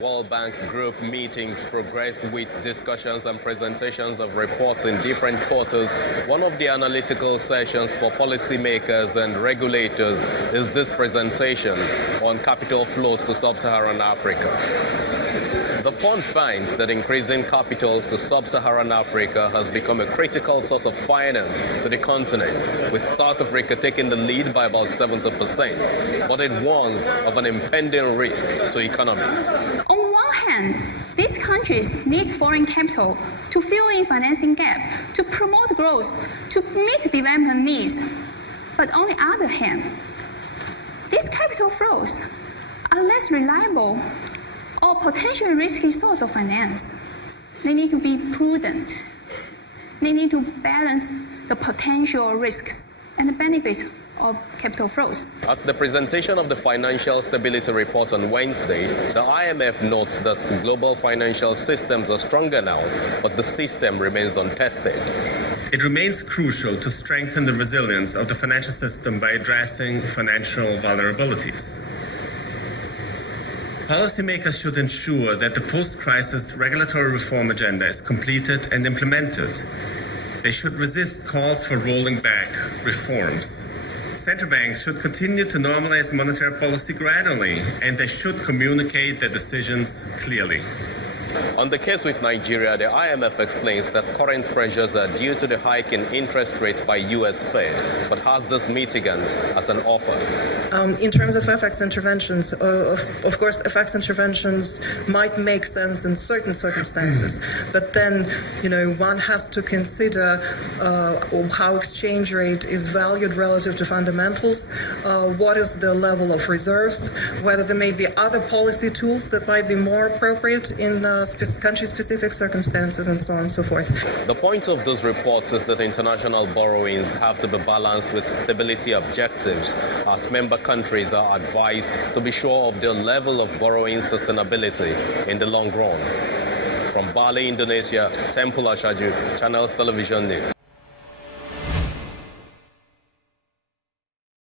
World Bank Group meetings progress with discussions and presentations of reports in different quarters. One of the analytical sessions for policymakers and regulators is this presentation on capital flows to sub-Saharan Africa. The fund finds that increasing capital to sub-Saharan Africa has become a critical source of finance to the continent, with South Africa taking the lead by about 70%, but it warns of an impending risk to economies. On one hand, these countries need foreign capital to fill in financing gap, to promote growth, to meet development needs. But on the other hand, these capital flows are less reliable or potentially risky source of finance. They need to be prudent. They need to balance the potential risks and the benefits of capital flows. At the presentation of the Financial Stability Report on Wednesday, the IMF notes that the global financial systems are stronger now, but the system remains untested. It remains crucial to strengthen the resilience of the financial system by addressing financial vulnerabilities. Policymakers should ensure that the post-crisis regulatory reform agenda is completed and implemented. They should resist calls for rolling back reforms. Central banks should continue to normalize monetary policy gradually, and they should communicate their decisions clearly. On the case with Nigeria, the IMF explains that current pressures are due to the hike in interest rates by U.S. Fed, but has this mitigant as an offer. In terms of FX interventions, of course, FX interventions might make sense in certain circumstances, but then, one has to consider how exchange rate is valued relative to fundamentals, what is the level of reserves, whether there may be other policy tools that might be more appropriate in country-specific circumstances, and so on and so forth. The point of those reports is that international borrowings have to be balanced with stability objectives, as member countries are advised to be sure of their level of borrowing sustainability in the long run. From Bali, Indonesia, Temple Ashaju, Channels Television News.